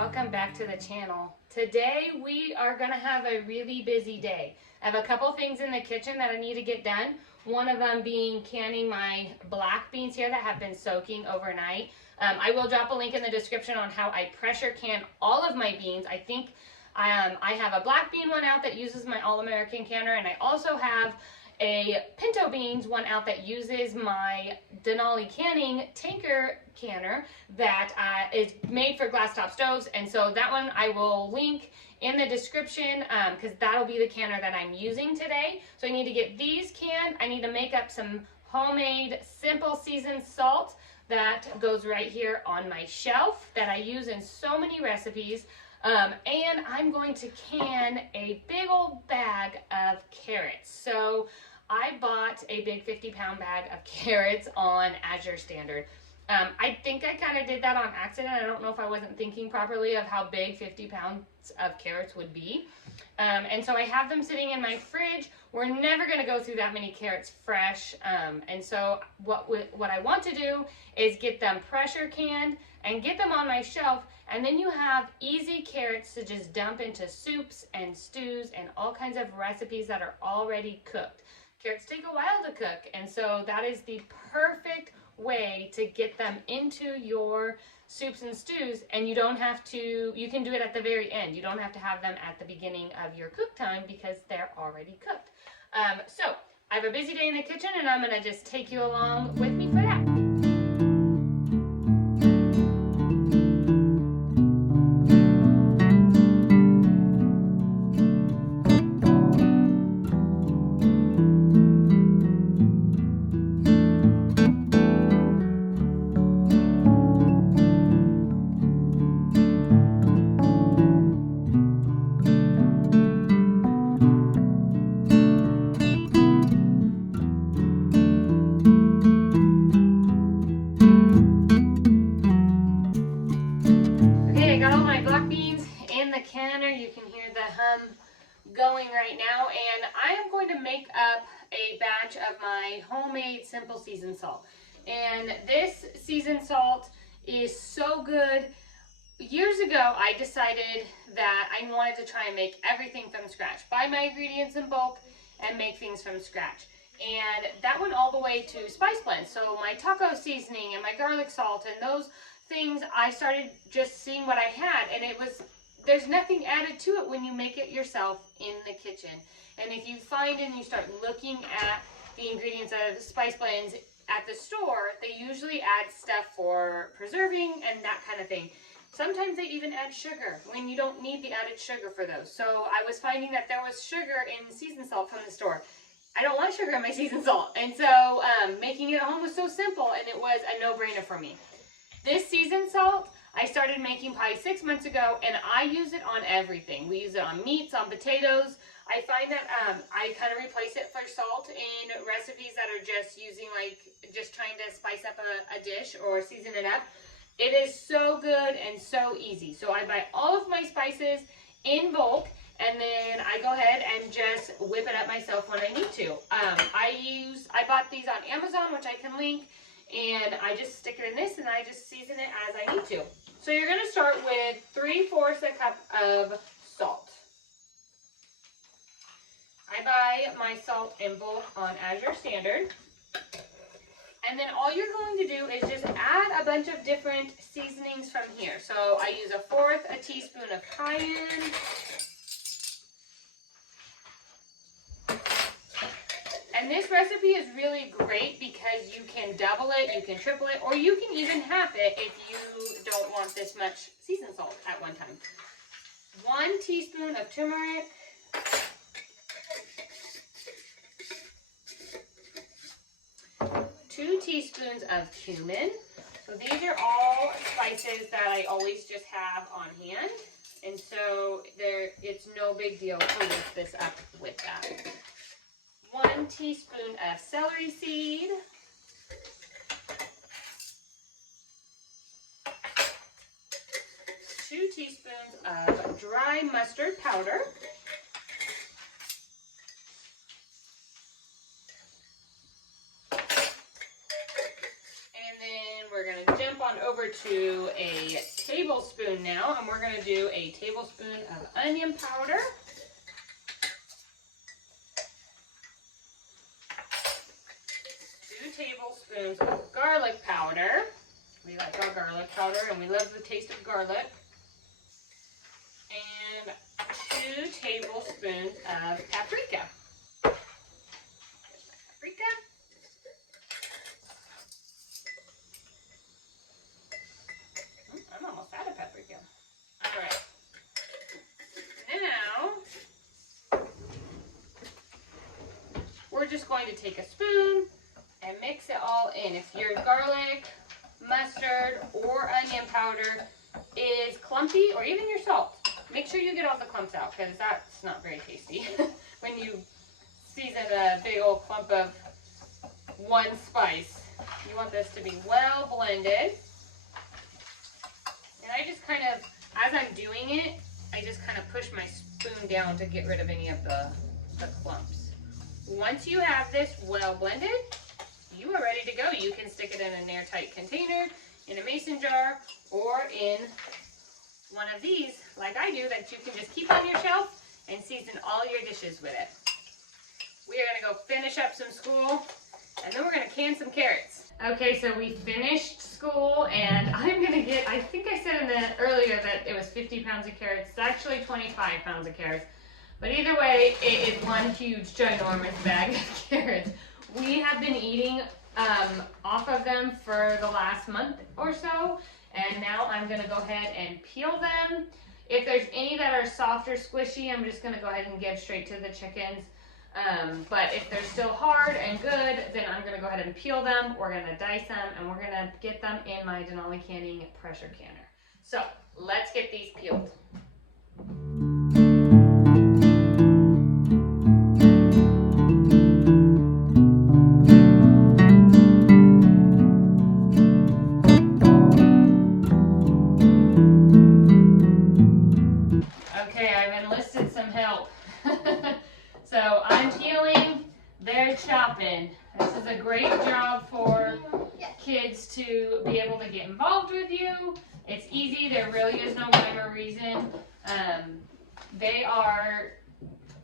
welcome back to the channel. Today we are going to have a really busy day. I have a couple things in the kitchen that I need to get done. One of them being canning my black beans here that have been soaking overnight. I will drop a link in the description on how I pressure can all of my beans. I think I have a black bean one out that uses my All-American canner, and I also have a pinto beans one out that uses my Denali canning tanker canner that is made for glass top stoves. And so that one I will link in the description because that'll be the canner that I'm using today. So I need to get these canned. I need to make up some homemade simple seasoned salt that goes right here on my shelf that I use in so many recipes. And I'm going to can a big old bag of carrots. So I bought a big 50-pound bag of carrots on Azure Standard. I think I kind of did that on accident. I don't know if I wasn't thinking properly of how big 50 pounds of carrots would be. And so I have them sitting in my fridge. We're never going to go through that many carrots fresh. And so what I want to do is get them pressure canned and get them on my shelf. And then you have easy carrots to just dump into soups and stews and all kinds of recipes that are already cooked. Carrots take a while to cook, and so that is the perfect way to get them into your soups and stews, and you don't have to, you can do it at the very end. You don't have to have them at the beginning of your cook time because they're already cooked. So I have a busy day in the kitchen, and I'm going to just take you along with me for that. The canner, you can hear the hum going right now, and I am going to make up a batch of my homemade simple seasoned salt. And this seasoned salt is so good. Years ago I decided that I wanted to try and make everything from scratch, buy my ingredients in bulk and make things from scratch. And that went all the way to spice blends, so my taco seasoning and my garlic salt and those things. I started just seeing what I had, and there's nothing added to it when you make it yourself in the kitchen. And if you find and you start looking at the ingredients of spice blends at the store, they usually add stuff for preserving and that kind of thing. Sometimes they even add sugar when you don't need the added sugar for those. So I was finding that there was sugar in seasoned salt from the store. I don't want sugar in my seasoned salt. And so making it at home was so simple, and it was a no-brainer for me. This seasoned salt I started making probably 6 months ago, and I use it on everything. We use it on meats, on potatoes. I find that I kind of replace it for salt in recipes that are just using, just trying to spice up a dish or season it up. It is so good and so easy. So I buy all of my spices in bulk, and then I go ahead and just whip it up myself when I need to. I bought these on Amazon, which I can link. And I just stick it in this, and I just season it as I need to. So you're going to start with 3/4 a cup of salt. I buy my salt in bulk on Azure Standard. And then all you're going to do is just add a bunch of different seasonings from here. So I use 1/4 teaspoon of cayenne. And this recipe is really great because you can double it, you can triple it, or you can even half it if you don't want this much seasoned salt at one time. 1 teaspoon of turmeric. 2 teaspoons of cumin. So these are all spices that I always just have on hand. And so it's no big deal to whip this up with that. 1 teaspoon of celery seed. 2 teaspoons of dry mustard powder. And then we're going to jump on over over to a tablespoon now, and we're going to do a tablespoon of onion powder. 2 tablespoons of garlic powder. We like our garlic powder and we love the taste of garlic. And 2 tablespoons of paprika. There's my paprika. I'm almost out of paprika. All right. Now, we're just going to take a spoon and mix it all in. If your garlic, mustard, or onion powder is clumpy, or even your salt, make sure you get all the clumps out, because that's not very tasty when you season a big old clump of one spice. You want this to be well blended. And I just kind of, as I'm doing it, I just kind of push my spoon down to get rid of any of the clumps. Once you have this well blended, you are ready to go. You can stick it in an airtight container, in a mason jar, or in one of these, like I do, that you can just keep on your shelf and season all your dishes with it. We are going to go finish up some school, and then we're going to can some carrots. Okay, so we finished school, and I'm going to get, I think I said earlier that it was 50 pounds of carrots. It's actually 25 pounds of carrots. But either way, it is one huge, ginormous bag of carrots. We have been eating off of them for the last month or so, and now I'm going to go ahead and peel them. If there's any that are soft or squishy, I'm just going to go ahead and give straight to the chickens. But if they're still hard and good, then I'm going to go ahead and peel them. We're going to dice them, and we're going to get them in my Denali canning pressure canner. So let's get these peeled. Okay, I've enlisted some help. So I'm peeling, they're chopping. This is a great job for kids to be able to get involved with you. It's easy, there really is no rhyme or reason. They are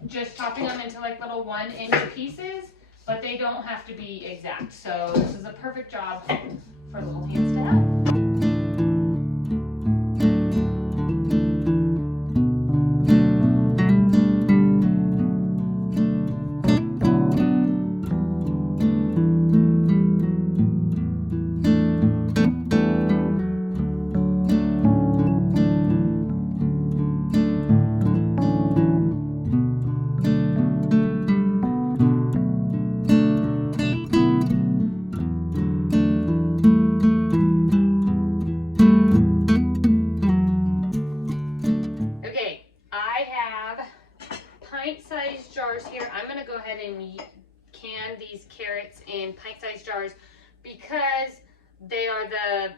just chopping them into like little 1-inch pieces, but they don't have to be exact. So this is a perfect job for little hands to have. Pint-sized jars here. I'm going to go ahead and can these carrots in pint-sized jars because they are the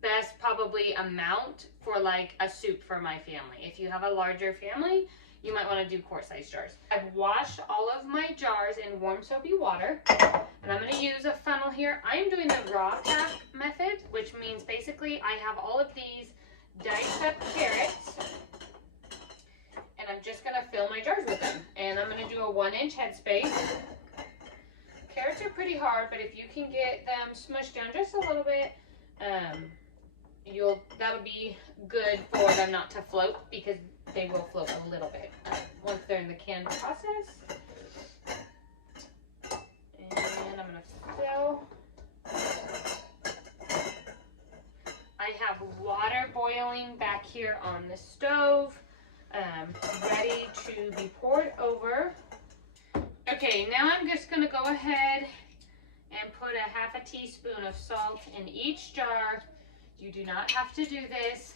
best probably amount for like a soup for my family. If you have a larger family, you might want to do quart-sized jars. I've washed all of my jars in warm soapy water, and I'm going to use a funnel here. I'm doing the raw pack method, which means basically I have all of these diced up carrots, and I'm just going to fill my jars with them. And I'm going to do a 1-inch headspace. Carrots are pretty hard, but if you can get them smushed down just a little bit, that'll be good for them not to float, because they will float a little bit once they're in the canned process. And I'm going to fill. I have water boiling back here on the stove, ready to be poured over. Okay, now I'm just going to go ahead and put a half a teaspoon of salt in each jar. You do not have to do this,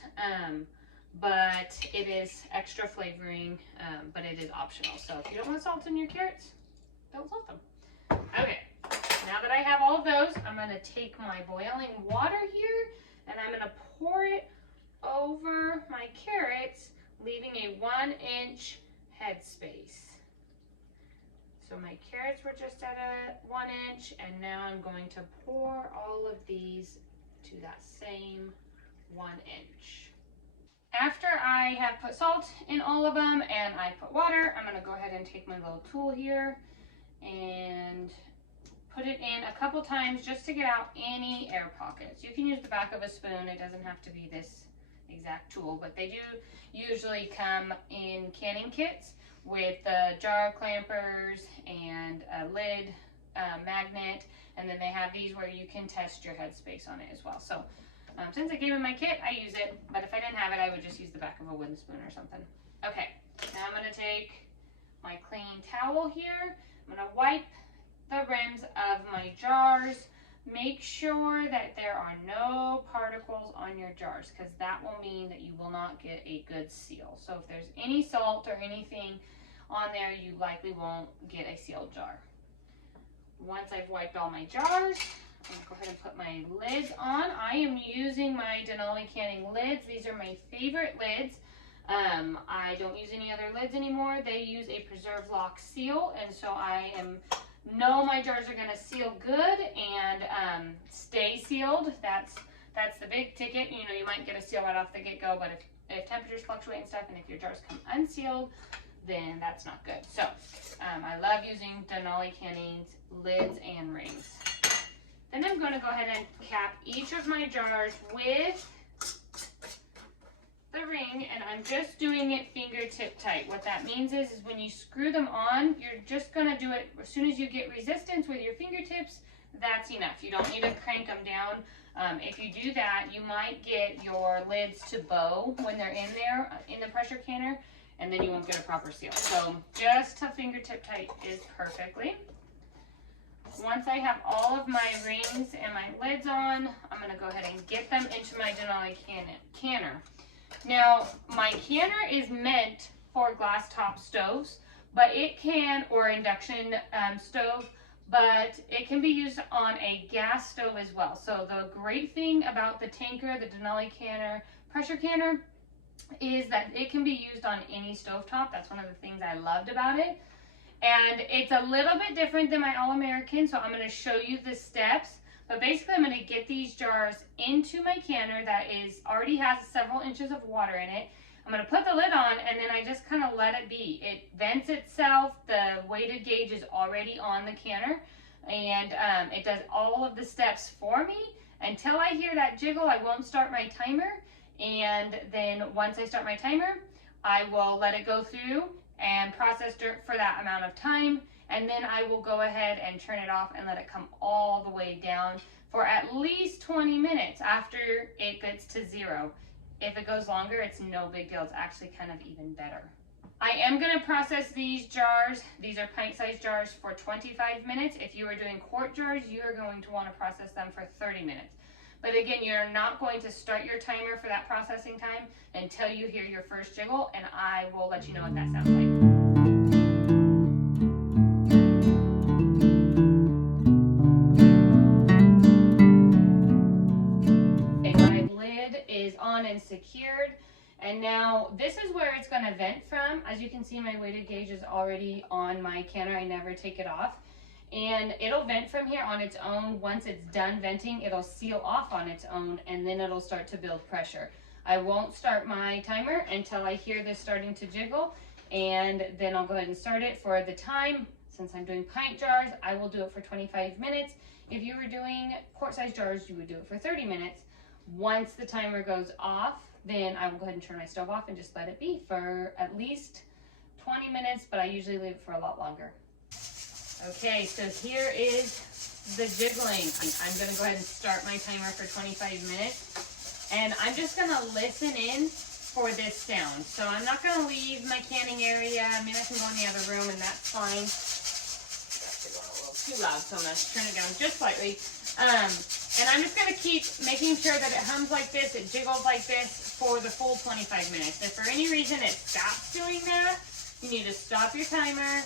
but it is extra flavoring, but it is optional. So if you don't want salt in your carrots, don't salt them. Okay, now that I have all of those, I'm going to take my boiling water here and I'm going to pour it over my carrots, leaving a 1-inch headspace. So my carrots were just at a 1 inch, and now I'm going to pour all of these to that same 1 inch. After I have put salt in all of them and I put water, I'm going to go ahead and take my little tool here and put it in a couple times just to get out any air pockets. You can use the back of a spoon. It doesn't have to be this exact tool, but they do usually come in canning kits with jar clampers and a lid magnet, and then they have these where you can test your headspace on it as well. So since I gave it my kit, I use it, but if I didn't have it, I would just use the back of a wooden spoon or something. Okay, now I'm going to take my clean towel here. I'm going to wipe the rims of my jars. Make sure that there are no particles on your jars, because that will mean that you will not get a good seal. So if there's any salt or anything on there, you likely won't get a sealed jar. Once I've wiped all my jars, I'm going to go ahead and put my lids on. I am using my Denali canning lids. These are my favorite lids. I don't use any other lids anymore. They use a preserve lock seal, and so I know my jars are going to seal good and stay sealed. That's the big ticket. You know, you might get a seal right off the get-go, but if temperatures fluctuate and stuff, and if your jars come unsealed, then that's not good. So I love using Denali Canning's lids and rings. Then I'm going to go ahead and cap each of my jars with the ring, and I'm just doing it fingertip tight. What that means is when you screw them on, you're just going to do it as soon as you get resistance with your fingertips. That's enough. You don't need to crank them down. If you do that, you might get your lids to bow when they're in there in the pressure canner, and then you won't get a proper seal. So just a fingertip tight is perfectly. Once I have all of my rings and my lids on, I'm going to go ahead and get them into my Denali canner. Now, my canner is meant for glass top stoves, but it can, or induction stove, but it can be used on a gas stove as well. So the great thing about the Tanker, the Denali canner, pressure canner, is that it can be used on any stovetop. That's one of the things I loved about it. And it's a little bit different than my All-American, so I'm going to show you the steps. But basically, I'm going to get these jars into my canner that already has several inches of water in it. I'm going to put the lid on, and then I just kind of let it be. It vents itself. The weighted gauge is already on the canner, and it does all of the steps for me. Until I hear that jiggle, I won't start my timer. And then once I start my timer, I will let it go through and process dirt for that amount of time, and then I will go ahead and turn it off and let it come all the way down for at least 20 minutes after it gets to 0. If it goes longer, it's no big deal. It's actually kind of even better. I am going to process these jars. These are pint-sized jars for 25 minutes. If you are doing quart jars, you are going to want to process them for 30 minutes. But again, you're not going to start your timer for that processing time until you hear your first jiggle, and I will let you know what that sounds like. Okay, my lid is on and secured, and now this is where it's going to vent from. As you can see, my weighted gauge is already on my canner. I never take it off. And it'll vent from here on its own. Once it's done venting, it'll seal off on its own, and then it'll start to build pressure. I won't start my timer until I hear this starting to jiggle, and then I'll go ahead and start it for the time. Since I'm doing pint jars, I will do it for 25 minutes. If you were doing quart-sized jars, you would do it for 30 minutes. Once the timer goes off, then I will go ahead and turn my stove off and just let it be for at least 20 minutes, but I usually leave it for a lot longer. Okay, so here is the jiggling. I'm going to go ahead and start my timer for 25 minutes. And I'm just going to listen in for this sound. So I'm not going to leave my canning area. I mean, I can go in the other room, and that's fine. It's a little too loud, so I'm going to turn it down just slightly. And I'm just going to keep making sure that it hums like this, it jiggles like this for the full 25 minutes. If for any reason it stops doing that, you need to stop your timer,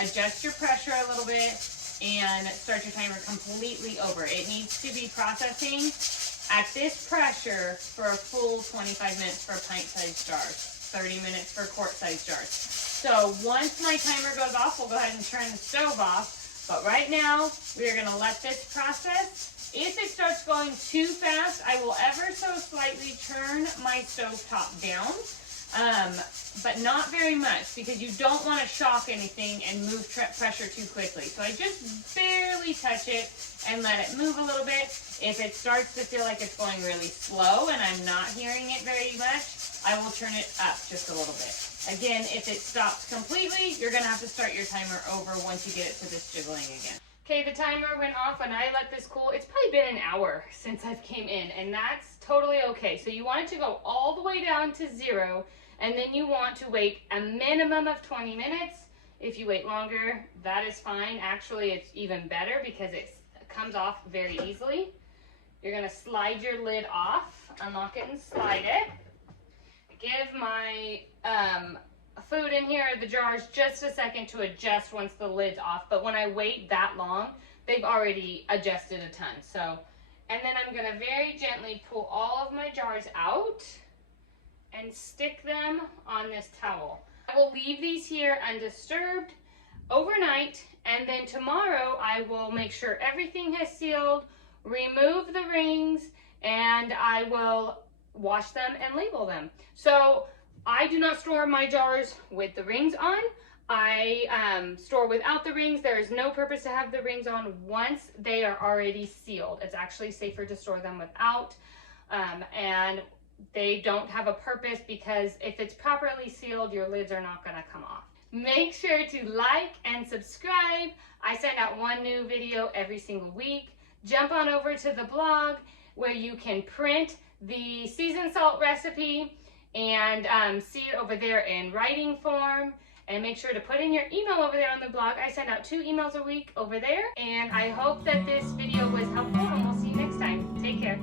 adjust your pressure a little bit, and start your timer completely over. It needs to be processing at this pressure for a full 25 minutes for pint-sized jars, 30 minutes for quart-sized jars. So once my timer goes off, we'll go ahead and turn the stove off. But right now, we are gonna let this process. If it starts going too fast, I will ever so slightly turn my stovetop down, but not very much, because you don't want to shock anything and move pressure too quickly. So I just barely touch it and let it move a little bit. If it starts to feel like it's going really slow and I'm not hearing it very much, I will turn it up just a little bit. Again, if it stops completely, you're gonna have to start your timer over once you get it to this jiggling again. Okay, the timer went off and I let this cool. It's probably been an hour since I've came in, and that's totally okay. So you want it to go all the way down to 0, and then you want to wait a minimum of 20 minutes. If you wait longer, that is fine. Actually, it's even better because it comes off very easily. You're gonna slide your lid off, unlock it and slide it. Give my food in here, the jars, just a second to adjust once the lid's off. But when I wait that long, they've already adjusted a ton. So, and then I'm gonna very gently pull all of my jars out and stick them on this towel. I will leave these here undisturbed overnight, and then tomorrow I will make sure everything has sealed, remove the rings, and I will wash them and label them. So I do not store my jars with the rings on. I store without the rings. There is no purpose to have the rings on once they are already sealed. It's actually safer to store them without, and they don't have a purpose because if it's properly sealed, your lids are not gonna come off. Make sure to like and subscribe. I send out one new video every single week. Jump on over to the blog where you can print the seasoned salt recipe and see it over there in writing form, and make sure to put in your email over there on the blog. I send out 2 emails a week over there, and I hope that this video was helpful, and we'll see you next time. Take care.